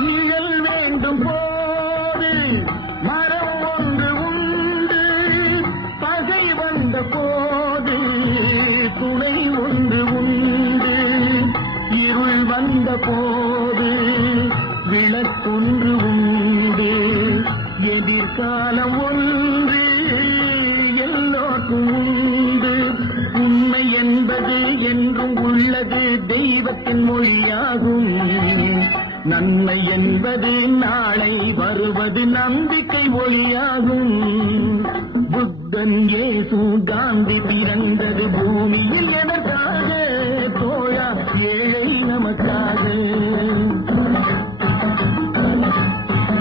நிழல் வேண்டும் போது மரம் ஒன்று உண்டு, பகை வந்த போது துணை ஒன்று உண்டு, இருள் வந்த போது விளக்கொன்று உண்டு, எதிர்காலம் ஒன்று எல்லோருக்கும் உண்டு. உண்மை என்பது என்றும் உள்ளது, தெய்வத்தின் மொழியாகும். நன்மை என்பது நாளை வருவது, நம்பிக்கை ஒளியாகும். புத்தன், இயேசு, காந்தி பிறந்தது பூமியில் எதற்காக?